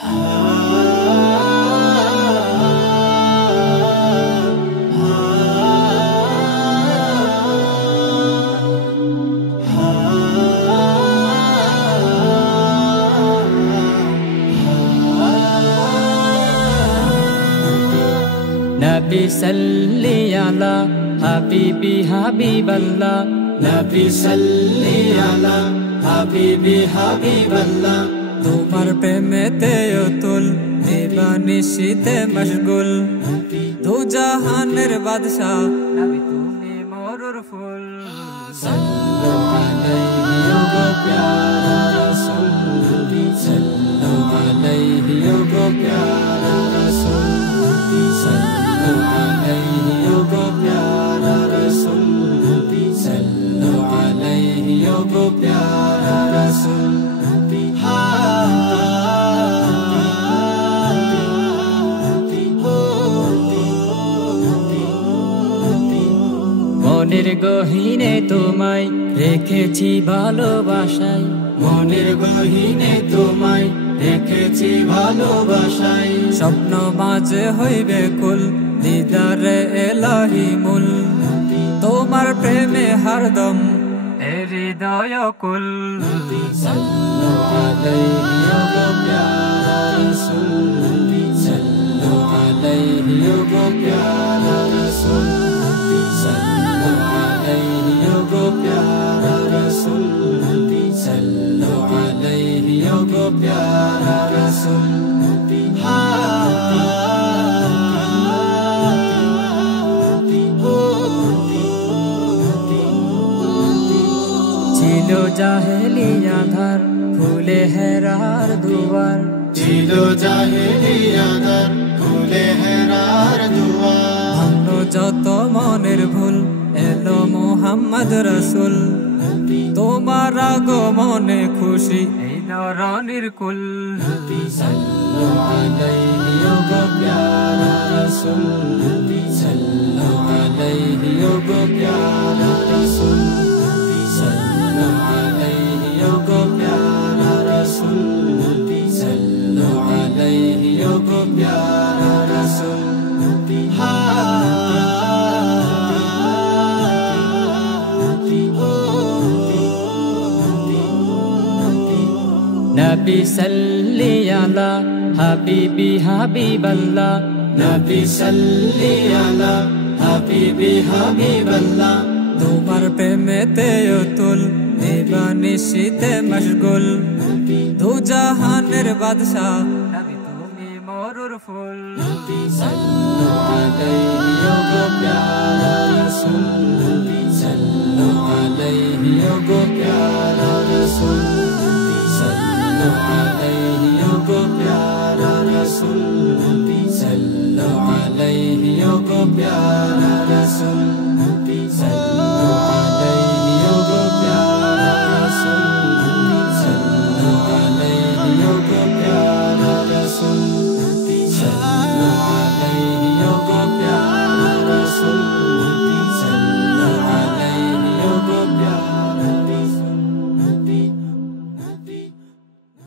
नबी सल्ली अला हबीबी हबीबल्लाह नबी सल्ली अला हबीबी हबीबल्लाह তোমার প্রেমেতে অতুল দিবানিশিতে মশগুল দু জাহানের বাদশা নবী তুমি মরুর ফুল सल्लु अलैहि ओ गो प्यारा रसूल सल्लु अलैहि ओ गो प्यारा रसूल सल्लु अलैहि ओ गो प्यारा रसूल सल्लु अलैहि ओ गो प्यारा रसूल মনের গহীনে তোমায় রেখেছি ভালোবাসায় মনের গহীনে তোমায় রেখেছি ভালোবাসায় স্বপ্ন মাঝে হইবে কুল দিদারে এলাহি মূল তোমার প্রেমে হরদম হৃদয় কুল सल्लु अलैहि ओ गो प्यारा रसूल सल्लु अलैहि ओ गो प्यारा रसूल सल्लु अलैहि ओ गो प्यारा रसूल सल्लु अलैहि ओ गो प्यारा रसूल ছিল জাহেলিয়া ধার খুলে হেরার দুয়ার ছিল জাহেলিয়া দার খুলে হেরার দুয়ার ভাঙলো যত মনের ভুল এলো মুহাম্মদ রাসূল তোমার আগমনে খুশি এই ধরনের কুল सल्लु अलैहि ओ गो प्यारा रसूल सल्लु अलैहि ओ गो प्यारा रसूल सल्लु अलैहि ओ गो प्यारा रसूल सल्लु अलैहि ओ गो प्यारा रसूल नबी सल्ली अला हबीबी हबीबल्लाह नबी सल्ली अला हबीबी हबीबल्लाह তোমার প্রেমেতে অতুল দিবানিশিতে মশগুল দু জাহানের বাদশা নবী তুমি মরুর ফুল सल्लु अलैहि ओ गो प्यारा रसूल सल्लु अलैहि ओ गो प्यारा रसूल सल्लु अलैहि ओ गो प्यारा रसूल सल्लु अलैहि ओ गो प्यारा रसूल